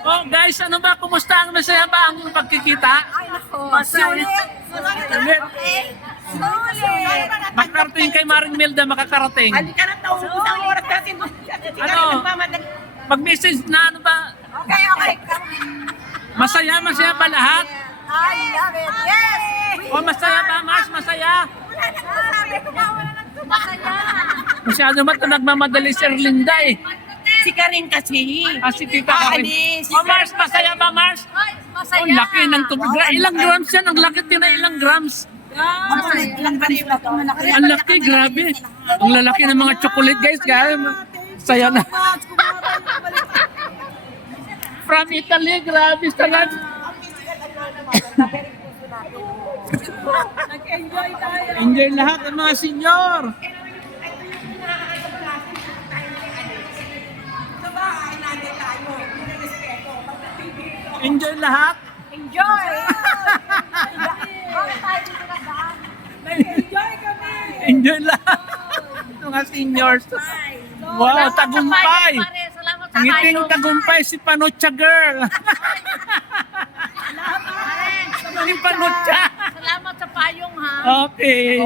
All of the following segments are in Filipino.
Oh guys, ano ba? Kumusta ang masaya ba ang pagkikita? Ay, nako. Masaya. Sulit. Sulit. Makarating kay Maring Melda, makakarating. Hindi ka na taong isang oras natin. Ano? Mag-message na ano ba? Okay, okay. Masaya ba lahat? I love it. Yes. O masaya ba, Mars? Masaya? Wala na sabi ko ba? Wala nang tumakaya. Masyado ba ito nagmamadali si Erlinda eh? Si Karin kasi. Si Tita Karin. Alis. O Mars, masaya ba Mars? Ay, masaya. Ang laki ng tubig. Ilang grams yan? Ang laki din na ilang grams. Ilang grams ba ito? Malaki. Ang laki, grabe. Ang lalaki ng mga chocolate guys. Kaya saya na. From Italy, grabe talaga. Nag-enjoy tayo. Enjoy lahat ng mga senior. Enjoy lahat. Enjoy. Bakit tayo dito nagdaan? Nag-enjoy kami. Enjoy lahat. Mga seniors. Wow, tagumpay. Salamat sa Ngiting tagumpay si Panucha girl. Si Panucha. Salamat sa payong ha. Okay.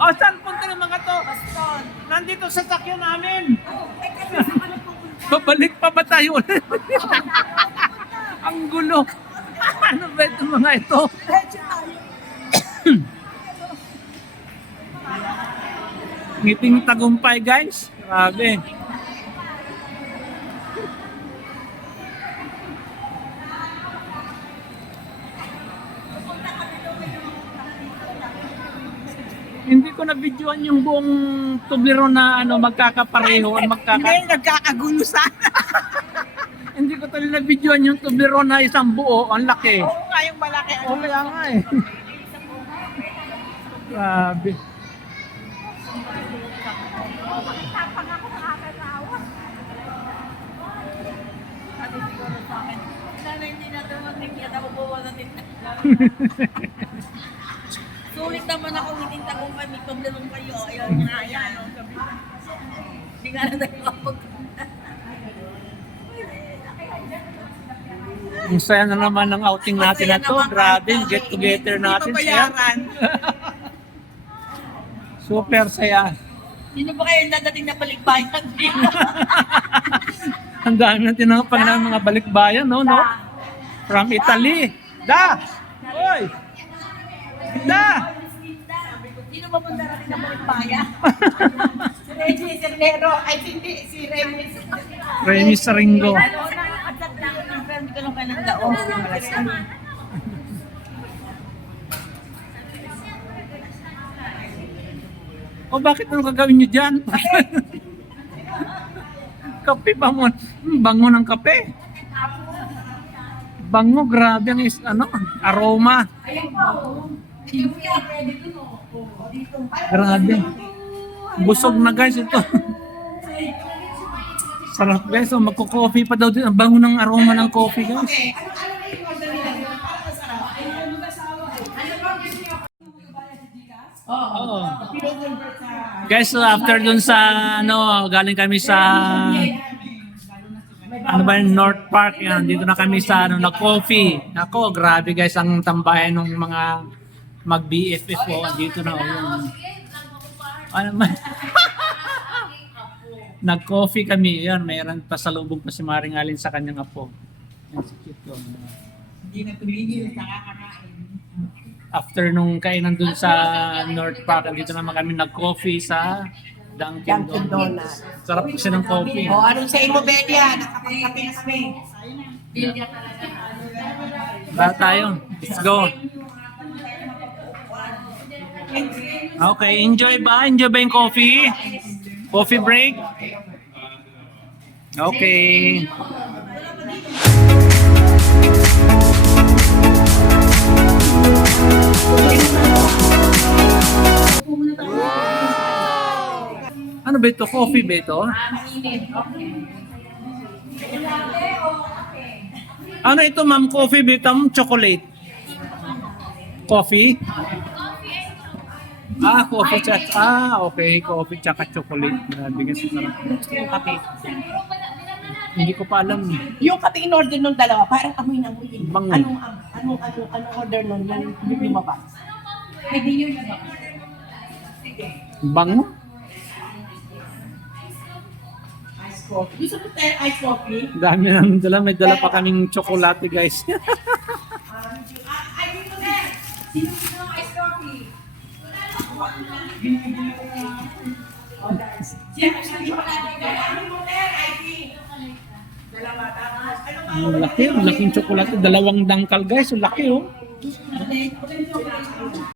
O, saan punta ng mga to? Nandito sa sakyan namin. Babalik pa ba tayo ulit? Ang gulo. Ano ba itong mga ito? Ngiting tagumpay guys. Grabe. Hindi ko na-videoan yung buong Toblerone na magkakapareho. Hindi, nagkakagulo sana. Hindi ko talaga na-videoan yung Toblerone na isang buo. Ang laki. Oo nga, yung malaki. O kaya nga eh. Grabe. Sana hindi na dumating yan. Ako buwan natin. Sulit naman ako ngiting tagumpay. May problem kayo. Ayaw nga yan. Hindi nga na tayo mapagpunta. Ang saya na naman ng outing natin na to. Grabe, get together natin. Saya. Pabayaran. Super saya. Sino ba kayo dadating na balikbayan dito? Ang dami natin ng mga balikbayan, no? From Italy. Da! Oy! Da! Sino ba punta natin na balikbayan? Si Reggie Cernero. Ay, hindi. Si Remis. Remy Saringo. Ano na, agad lang ng friend ko lang kayo ng daong. O bakit ano gagawin nyo dyan? Kape ba mo? Bango ng kape. Bango, grabe ang aroma. Grabe. Busog na guys ito. Sarap guys. O magko-coffee pa daw din. Ang bango ng aroma ng coffee guys. Oo. Guys, so after dun sa galing kami sa North Park, yan, dito na kami sa na-coffee. Nako, grabe guys ang tambayan ng mga mag-BFF po dito na yun. Ano man? Nag-coffee kami, yan, mayroon pa salubong pa si Maring Alin sa kanyang apo. Yan si Kito. Hindi na tumigil. Nakakakain. After nung kainan dun sa North Park, dito naman kami nag-coffee sa Dunkin' Donuts. Sarap kasi ng coffee. O, anong sa imo, Belia? Nakapagkape na kami. Ba tayo? Let's go. Okay, enjoy ba? Enjoy ba yung coffee? Coffee break? Okay. Ano ba ito? Coffee ba ito? Ano ito ma'am? Coffee ba ito? Chocolate? Coffee? Coffee chat. Okay. Coffee tsaka chocolate. Grabe kasi sarap. Gusto ko kape. Hindi ko pa alam. Yung kati in-order nung dalawa, parang amoy na amoy. Bango. Anong order nun? Yung lumabas. Ay, di yun lumabas. Bango? Ice coffee. Gusto mo tayo ice coffee? Dami nang dala. May dala pa kaming tsokolate guys. Ay, dito din. Sino gusto ng ice coffee? Siya gusto ng chocolate. Ano mo din, ID? Dalawa, tapos. Ano ba? Ang laki. Ang laking tsokolate. 2 dangkal guys. Ang laki oh. Ano